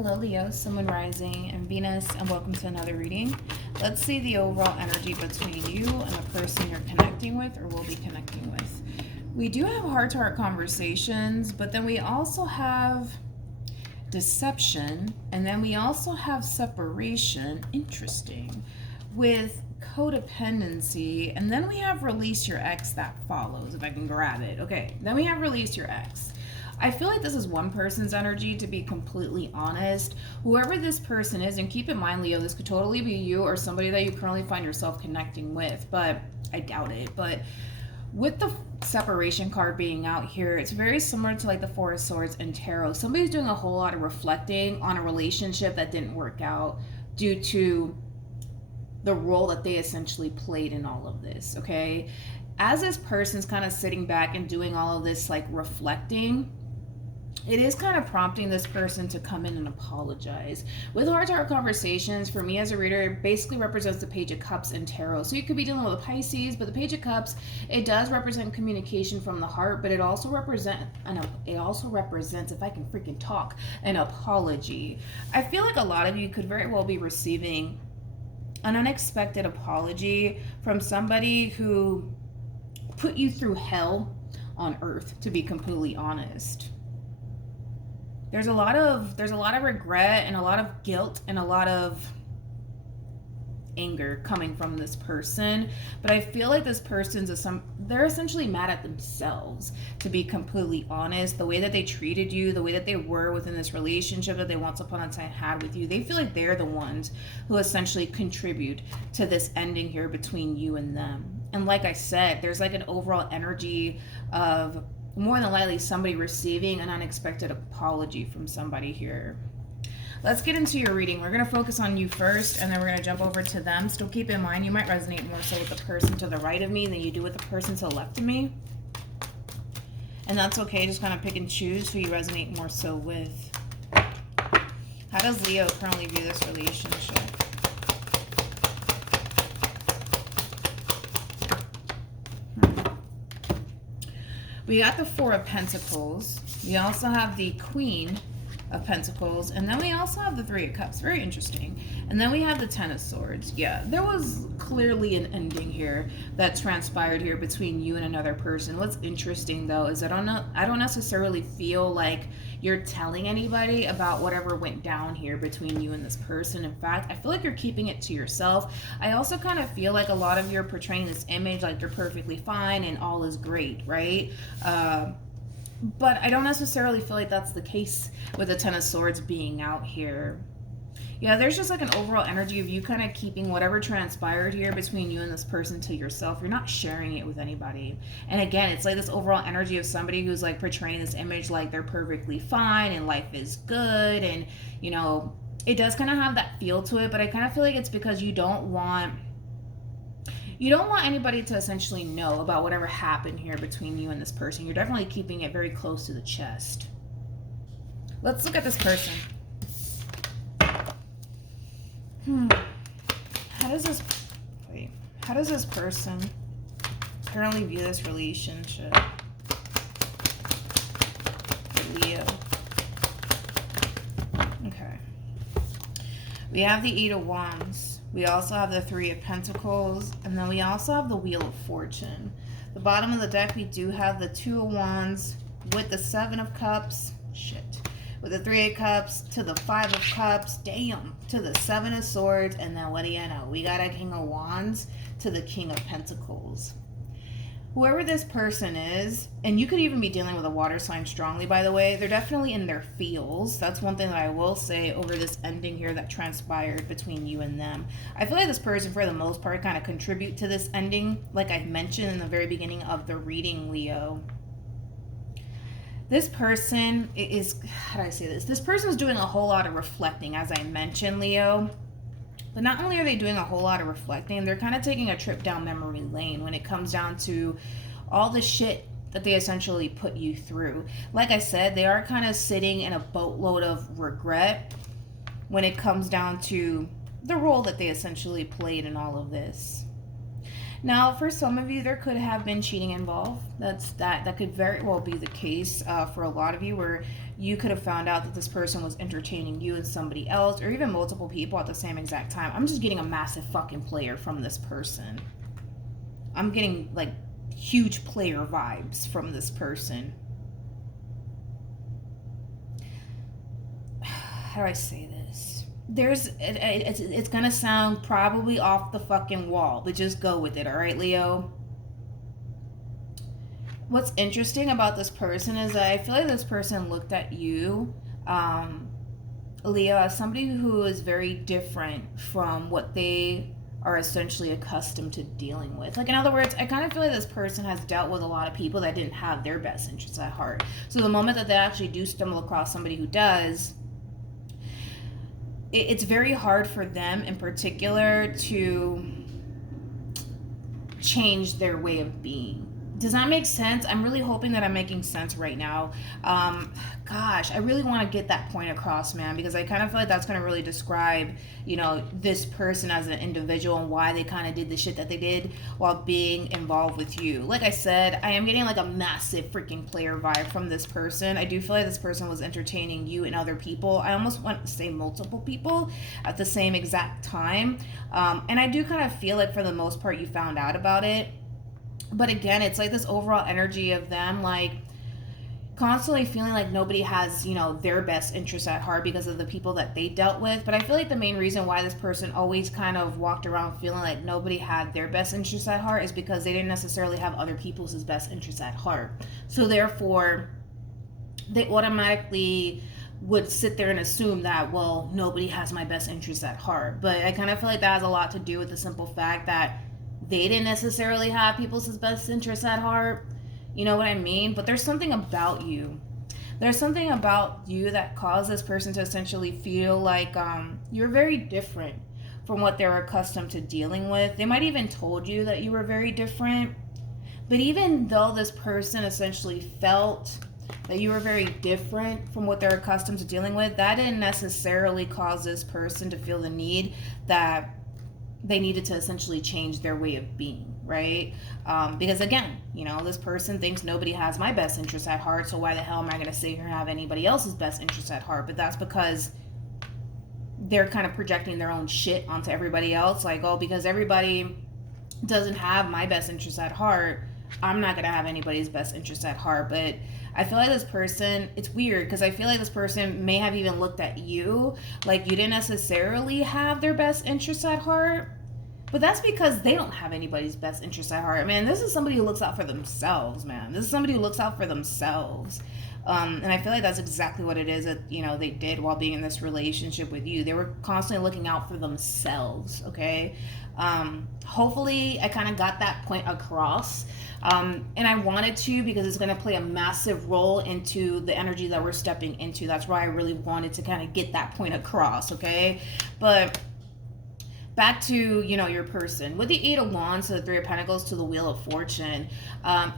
Hello Leo, Sun, Moon, Rising, and Venus, and welcome to another reading. Let's see the overall energy between you and the person you're connecting with or will be connecting with. We do have heart-to-heart conversations, but then we also have deception, and then we also have separation, interesting, with codependency, and then we have release your ex that follows, if I can grab it. Okay, then we have release your ex. I feel like this is one person's energy, to be completely honest. Whoever this person is, and keep in mind, Leo, this could totally be you or somebody that you currently find yourself connecting with, but I doubt it. But with the separation card being out here, it's very similar to like the Four of Swords and Tarot. Somebody's doing a whole lot of reflecting on a relationship that didn't work out due to the role that they essentially played in all of this, okay? As this person's kind of sitting back and doing all of this like reflecting, it is kind of prompting this person to come in and apologize. With heart-to-heart conversations, for me as a reader, it basically represents the Page of Cups and Tarot. So you could be dealing with a Pisces, but the Page of Cups, it does represent communication from the heart, but it also represents, if I can freaking talk, an apology. I feel like a lot of you could very well be receiving an unexpected apology from somebody who put you through hell on earth, to be completely honest. There's a lot of regret and a lot of guilt and a lot of anger coming from this person, but I feel like this person's they're essentially mad at themselves, to be completely honest. The way that they treated you, the way that they were within this relationship that they once upon a time had with you, they feel like they're the ones who essentially contribute to this ending here between you and them. And like I said, there's like an overall energy of more than likely somebody receiving an unexpected apology from somebody here. Let's get into your reading. We're going to focus on you first, and then we're going to jump over to them. Still keep in mind, you might resonate more so with the person to the right of me than you do with the person to the left of me. And that's okay. Just kind of pick and choose who you resonate more so with. How does Leo currently view this relationship? We got the Four of Pentacles. We also have the Queen of Pentacles. And then we also have the Three of Cups. Very interesting. And then we have the Ten of Swords. Yeah, there was clearly an ending here that transpired here between you and another person. What's interesting, though, is I don't necessarily feel like you're telling anybody about whatever went down here between you and this person. In fact, I feel like you're keeping it to yourself. I also kind of feel like a lot of you are portraying this image like you're perfectly fine and all is great, right? But I don't necessarily feel like that's the case with the Ten of Swords being out here. Yeah, there's just like an overall energy of you kind of keeping whatever transpired here between you and this person to yourself. You're not sharing it with anybody. And again, it's like this overall energy of somebody who's like portraying this image like they're perfectly fine and life is good. And, you know, it does kind of have that feel to it, but I kind of feel like it's because you don't want anybody to essentially know about whatever happened here between you and this person. You're definitely keeping it very close to the chest. Let's look at this person. How does this person currently view this relationship? Leo. Okay. We have the Eight of Wands. We also have the Three of Pentacles. And then we also have the Wheel of Fortune. The bottom of the deck, we do have the Two of Wands with the Seven of Cups. Shit. With the Three of Cups to the Five of Cups. Damn. To the Seven of Swords. And then what do you know? We got a King of Wands to the King of Pentacles. Whoever this person is, and you could even be dealing with a water sign strongly, by the way, they're definitely in their feels. That's one thing that I will say over this ending here that transpired between you and them. I feel like this person, for the most part, kind of contribute to this ending, like I mentioned in the very beginning of the reading, Leo. This person is, how do I say this? This person is doing a whole lot of reflecting, as I mentioned, Leo. But not only are they doing a whole lot of reflecting, they're kind of taking a trip down memory lane when it comes down to all the shit that they essentially put you through. Like I said, they are kind of sitting in a boatload of regret when it comes down to the role that they essentially played in all of this. Now, for some of you, there could have been cheating involved. That could very well be the case for a lot of you, where you could have found out that this person was entertaining you and somebody else, or even multiple people at the same exact time. I'm just getting a massive fucking player from this person. I'm getting like huge player vibes from this person. How do I say this? It's gonna sound probably off the fucking wall, but just go with it, all right, Leo? What's interesting about this person is that I feel like this person looked at you, Leo, as somebody who is very different from what they are essentially accustomed to dealing with. Like, in other words, I kind of feel like this person has dealt with a lot of people that didn't have their best interests at heart. So the moment that they actually do stumble across somebody who does, it's very hard for them in particular to change their way of being. Does that make sense? I'm really hoping that I'm making sense right now. Gosh, I really want to get that point across, man, because I kind of feel like that's going to really describe, you know, this person as an individual and why they kind of did the shit that they did while being involved with you. Like I said, I am getting like a massive freaking player vibe from this person. I do feel like this person was entertaining you and other people. I almost want to say multiple people at the same exact time. And I do kind of feel like for the most part you found out about it. But again, it's like this overall energy of them like constantly feeling like nobody has, you know, their best interests at heart because of the people that they dealt with. But I feel like the main reason why this person always kind of walked around feeling like nobody had their best interests at heart is because they didn't necessarily have other people's best interests at heart. So therefore, they automatically would sit there and assume that, well, nobody has my best interests at heart. But I kind of feel like that has a lot to do with the simple fact that they didn't necessarily have people's best interests at heart. You know what I mean? But there's something about you. There's something about you that caused this person to essentially feel like you're very different from what they're accustomed to dealing with. They might even told you that you were very different. But even though this person essentially felt that you were very different from what they're accustomed to dealing with, that didn't necessarily cause this person to feel the need that they needed to essentially change their way of being, right? Because again, you know, this person thinks nobody has my best interests at heart, so why the hell am I going to sit here and have anybody else's best interests at heart? But that's because they're kind of projecting their own shit onto everybody else. Like, oh, because everybody doesn't have my best interests at heart, I'm not going to have anybody's best interests at heart. But I feel like this person, it's weird because I feel like this person may have even looked at you like you didn't necessarily have their best interests at heart. But that's because they don't have anybody's best interests at heart. Man, this is somebody who looks out for themselves, man. This is somebody who looks out for themselves. And I feel like that's exactly what it is that, you know, they did while being in this relationship with you. They were constantly looking out for themselves, okay? Hopefully I kind of got that point across. And I wanted to because it's going to play a massive role into the energy that we're stepping into. That's why I really wanted to kind of get that point across, okay? But back to, you know, your person. With the Eight of Wands to the Three of Pentacles to the Wheel of Fortune.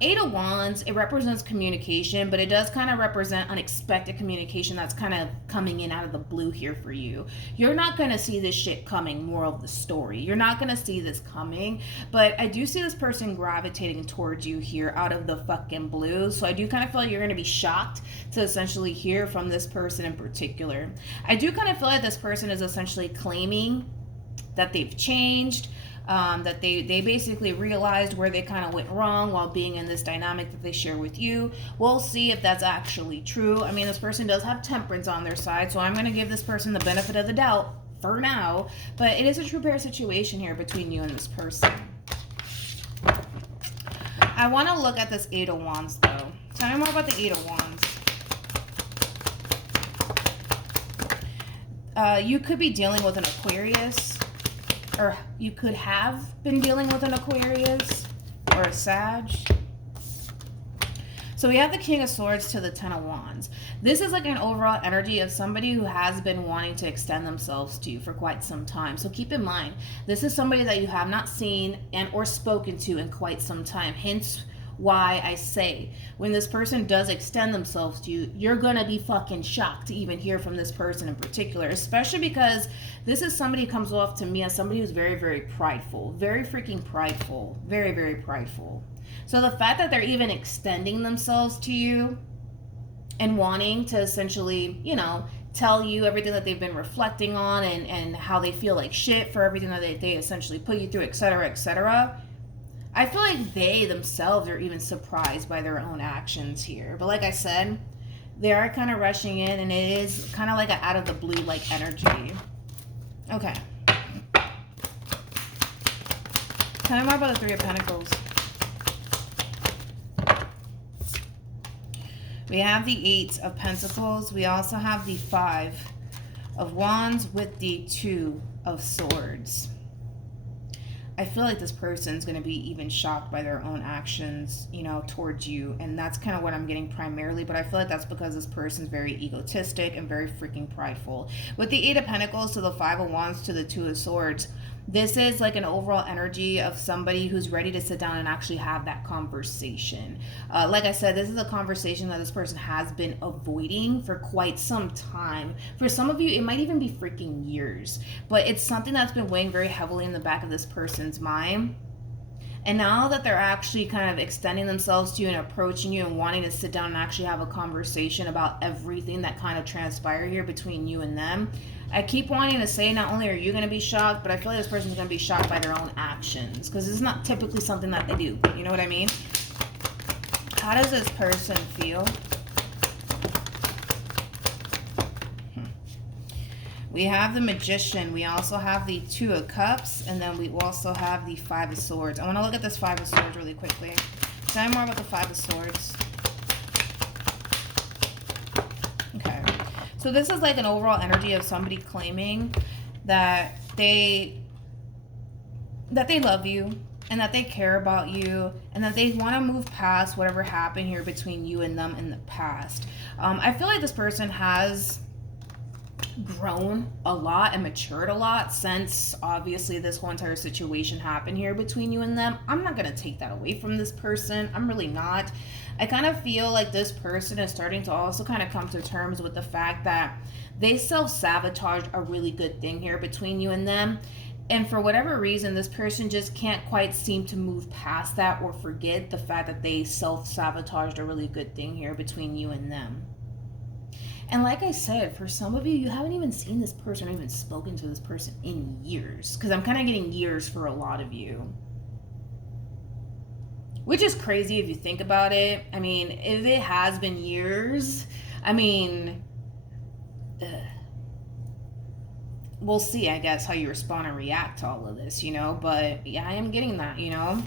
Eight of Wands, it represents communication, but it does kind of represent unexpected communication that's kind of coming in out of the blue here for you. You're not going to see this shit coming, moral of the story. You're not going to see this coming, but I do see this person gravitating towards you here out of the fucking blue. So I do kind of feel like you're going to be shocked to essentially hear from this person in particular. I do kind of feel like this person is essentially claiming that they've changed, that they basically realized where they kind of went wrong while being in this dynamic that they share with you. We'll see if that's actually true. I mean, this person does have temperance on their side, so I'm going to give this person the benefit of the doubt for now, but it is a true pair situation here between you and this person. I want to look at this Eight of Wands, though. Tell me more about the Eight of Wands. You could be dealing with an Aquarius, or you could have been dealing with an Aquarius or a Sag. So we have the King of Swords to the Ten of Wands. This is like an overall energy of somebody who has been wanting to extend themselves to you for quite some time. So keep in mind, this is somebody that you have not seen and or spoken to in quite some time. Hence why I say when this person does extend themselves to you, you're gonna be fucking shocked to even hear from this person in particular, especially because this is somebody who comes off to me as somebody who's very, very prideful, very freaking prideful, very, very prideful. So the fact that they're even extending themselves to you and wanting to essentially, you know, tell you everything that they've been reflecting on, and how they feel like shit for everything that they essentially put you through, etc., etc. I feel like they themselves are even surprised by their own actions here. But like I said, they are kind of rushing in, and it is kind of like an out of the blue like energy. Okay. Tell me more about the Three of Pentacles. We have the Eight of Pentacles. We also have the Five of Wands with the Two of Swords. I feel like this person's going to be even shocked by their own actions, you know, towards you. And that's kind of what I'm getting primarily. But I feel like that's because this person's very egotistic and very freaking prideful. With the Eight of Pentacles to the Five of Wands to the Two of Swords, this is like an overall energy of somebody who's ready to sit down and actually have that conversation. Like I said, this is a conversation that this person has been avoiding for quite some time. For some of you, it might even be freaking years. But it's something that's been weighing very heavily in the back of this person's mind. And now that they're actually kind of extending themselves to you and approaching you and wanting to sit down and actually have a conversation about everything that kind of transpired here between you and them, I keep wanting to say not only are you going to be shocked, but I feel like this person's going to be shocked by their own actions, because it's not typically something that they do. You know what I mean? How does this person feel? We have the Magician. We also have the Two of Cups. And then we also have the Five of Swords. I want to look at this Five of Swords really quickly. Tell me more about the Five of Swords. Okay. So this is like an overall energy of somebody claiming that they love you and that they care about you and that they want to move past whatever happened here between you and them in the past. I feel like this person has grown a lot and matured a lot since obviously this whole entire situation happened here between you and them. I'm not going to take that away from this person. I'm really not. I kind of feel like this person is starting to also kind of come to terms with the fact that they self-sabotaged a really good thing here between you and them. And for whatever reason, this person just can't quite seem to move past that or forget the fact that they self-sabotaged a really good thing here between you and them. And like I said, for some of you, you haven't even seen this person or even spoken to this person in years. Because I'm kind of getting years for a lot of you. Which is crazy if you think about it. I mean, if it has been years, I mean, we'll see, I guess, how you respond and react to all of this, you know. But yeah, I am getting that, you know.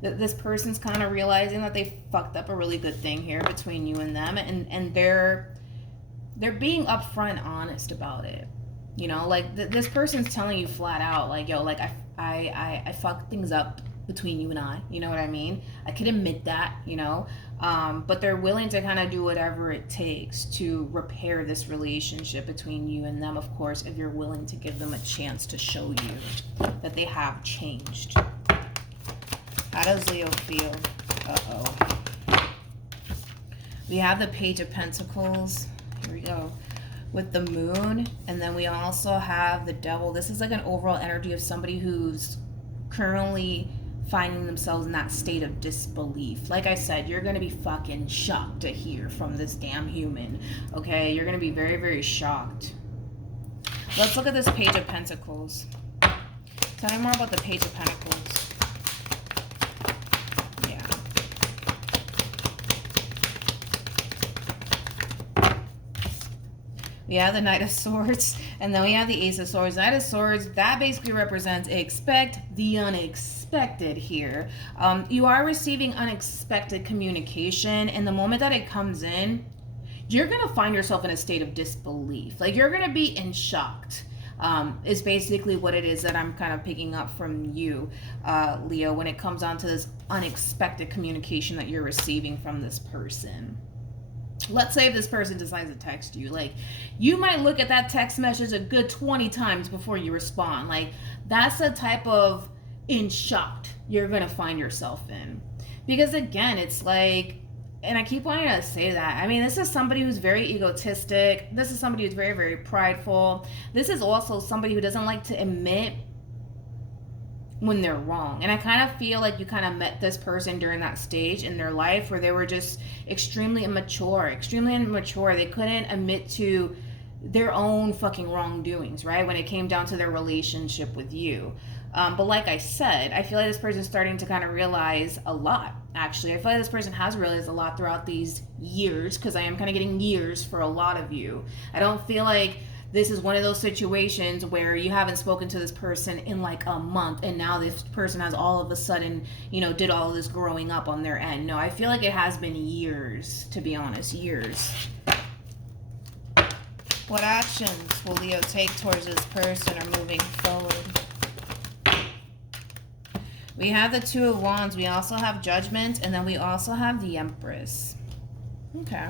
This person's kind of realizing that they fucked up a really good thing here between you and them. And they're being upfront and honest about it. You know, like this person's telling you flat out, like, yo, like I fucked things up between you and I, you know what I mean? I could admit that, you know, but they're willing to kind of do whatever it takes to repair this relationship between you and them, of course, if you're willing to give them a chance to show you that they have changed. How does Leo feel? Uh-oh. We have the Page of Pentacles. Here we go. With the Moon, and then we also have the Devil. This is like an overall energy of somebody who's currently finding themselves in that state of disbelief. Like I said, you're going to be fucking shocked to hear from this damn human. Okay? You're going to be very, very shocked. Let's look at this Page of Pentacles. Tell me more about the Page of Pentacles. Yeah. We have the Knight of Swords, and then we have the Ace of Swords. Knight of Swords, that basically represents expect the unexpected here. You are receiving unexpected communication, and the moment that it comes in, you're going to find yourself in a state of disbelief. Like, you're going to be in shock. Is basically what it is that I'm kind of picking up from you, Leo, when it comes on to this unexpected communication that you're receiving from this person. Let's say if this person decides to text you, like, you might look at that text message a good 20 times before you respond. Like, that's the type of in shock you're going to find yourself in. Because again, it's like, and I keep wanting to say that, I mean, this is somebody who's very egotistic. This is somebody who's very, very prideful. This is also somebody who doesn't like to admit when they're wrong. And I kind of feel like you kind of met this person during that stage in their life where they were just extremely immature. They couldn't admit to their own fucking wrongdoings, right? When it came down to their relationship with you. But like I said, I feel like this person's starting to kind of realize a lot, actually. I feel like this person has realized a lot throughout these years, because I am kind of getting years for a lot of you. I don't feel like this is one of those situations where you haven't spoken to this person in like a month and now this person has all of a sudden, did all of this growing up on their end. No, I feel like it has been years, to be honest, years. What actions will Leo take towards this person or moving forward? We have the Two of Wands. We also have Judgment. And then we also have the Empress. Okay.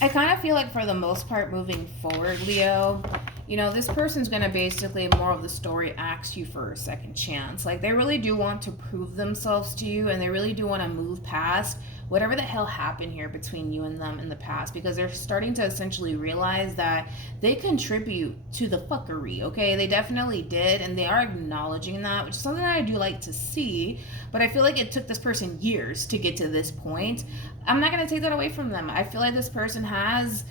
I kind of feel like for the most part moving forward, Leo, this person's going to basically, more of the story, ask you for a second chance. Like, they really do want to prove themselves to you, and they really do want to move past whatever the hell happened here between you and them in the past, because they're starting to essentially realize that they contribute to the fuckery, okay? They definitely did, and they are acknowledging that, which is something that I do like to see, but I feel like it took this person years to get to this point. I'm not going to take that away from them. I feel like this person has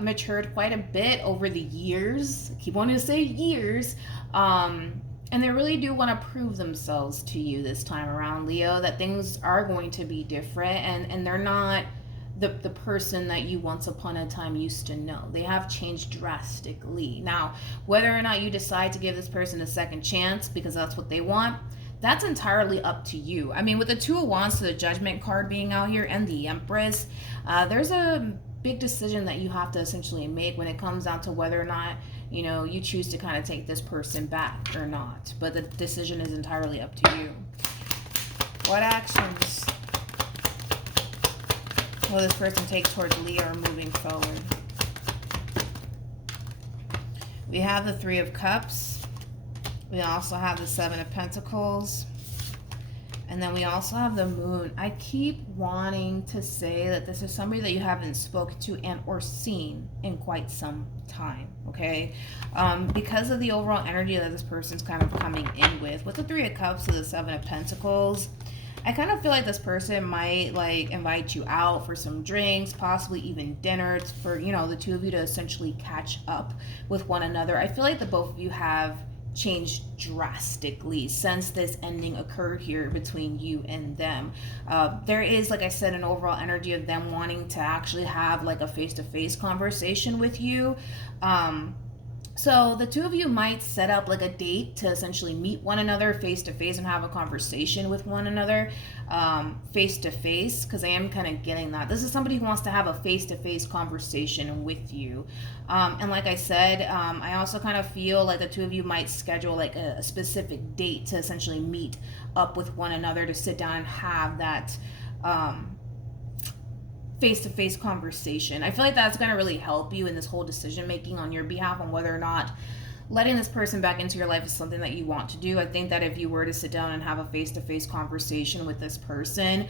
matured quite a bit over the years. I keep wanting to say years. And they really do want to prove themselves to you this time around, Leo, that things are going to be different, and they're not the person that you once upon a time used to know. They have changed drastically. Now, whether or not you decide to give this person a second chance because that's what they want, that's entirely up to you. I mean, with the Two of Wands to the Judgment card being out here and the Empress, there's a big decision that you have to essentially make when it comes down to whether or not you choose to kind of take this person back or not. But the decision is entirely up to you. What actions will this person take towards Leo or moving forward? We have the Three of Cups. We also have the Seven of Pentacles. And then we also have the Moon. I keep wanting to say that this is somebody that you haven't spoken to and or seen in quite some time, okay? Because of the overall energy that this person's kind of coming in with the Three of Cups to the Seven of Pentacles, I kind of feel like this person might like invite you out for some drinks, possibly even dinner, for the two of you to essentially catch up with one another. I feel like the both of you have changed drastically since this ending occurred here between you and them. There is, like I said, an overall energy of them wanting to actually have like a face-to-face conversation with you. So the two of you might set up like a date to essentially meet one another face-to-face and have a conversation with one another face-to-face, because I am kind of getting that. This is somebody who wants to have a face-to-face conversation with you. And like I said, I also kind of feel like the two of you might schedule like a specific date to essentially meet up with one another to sit down and have that face-to-face conversation. I feel like that's going to really help you in this whole decision making on your behalf on whether or not letting this person back into your life is something that you want to do. I think that if you were to sit down and have a face-to-face conversation with this person,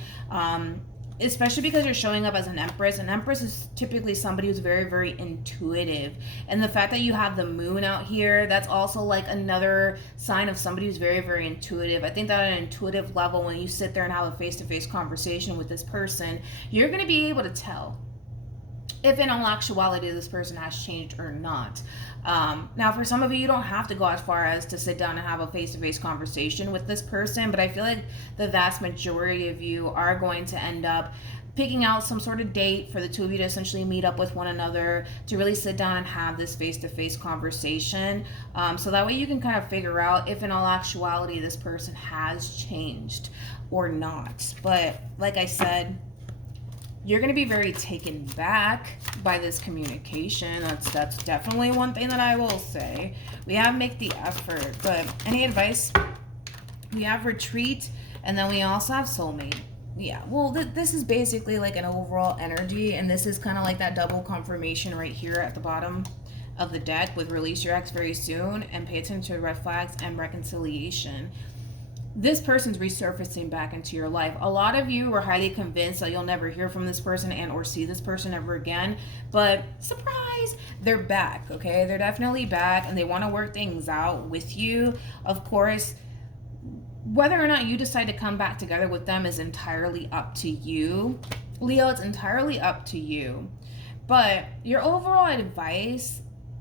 especially because you're showing up as an Empress is typically somebody who's very, very intuitive. And the fact that you have the Moon out here, that's also like another sign of somebody who's very, very intuitive. I think that at an intuitive level, when you sit there and have a face-to-face conversation with this person, you're going to be able to tell if in all actuality this person has changed or not. Now, for some of you, you don't have to go as far as to sit down and have a face-to-face conversation with this person, but I feel like the vast majority of you are going to end up picking out some sort of date for the two of you to essentially meet up with one another, to really sit down and have this face-to-face conversation. So that way you can kind of figure out if in all actuality this person has changed or not. But like I said, you're going to be very taken back by this communication. That's definitely one thing that I will say. We have make the effort, but any advice? We have retreat, and then we also have soulmate. Yeah, well, this is basically like an overall energy, and this is kind of like that double confirmation right here at the bottom of the deck with release your ex very soon and pay attention to red flags and reconciliation. this person's resurfacing back into your life. A lot of you are highly convinced that you'll never hear from this person and or see this person ever again, but surprise, they're back. Okay, they're definitely back, and they want to work things out with you. Of course, whether or not you decide to come back together with them is entirely up to you, Leo. It's entirely up to you. But your overall advice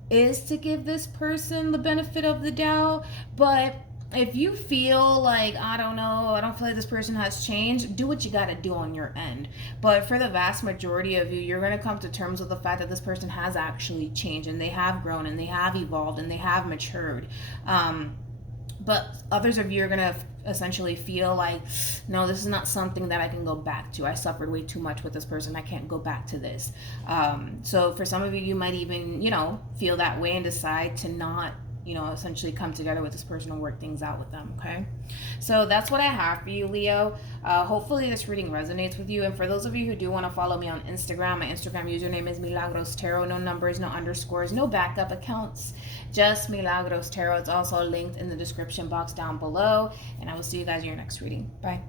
is to give this person the benefit of the doubt. But if you feel like, I don't know, I don't feel like this person has changed, do what you got to do on your end. But for the vast majority of you, you're going to come to terms with the fact that this person has actually changed, and they have grown, and they have evolved, and they have matured. But others of you are going to essentially feel like, no, this is not something that I can go back to. I suffered way too much with this person. I can't go back to this. So for some of you, you might even, feel that way and decide to not, essentially come together with this person and work things out with them, okay? So that's what I have for you, Leo. Hopefully this reading resonates with you. And for those of you who do want to follow me on Instagram, my Instagram username is MilagrosTarot. No numbers, no underscores, no backup accounts, just MilagrosTarot. It's also linked in the description box down below. And I will see you guys in your next reading. Bye.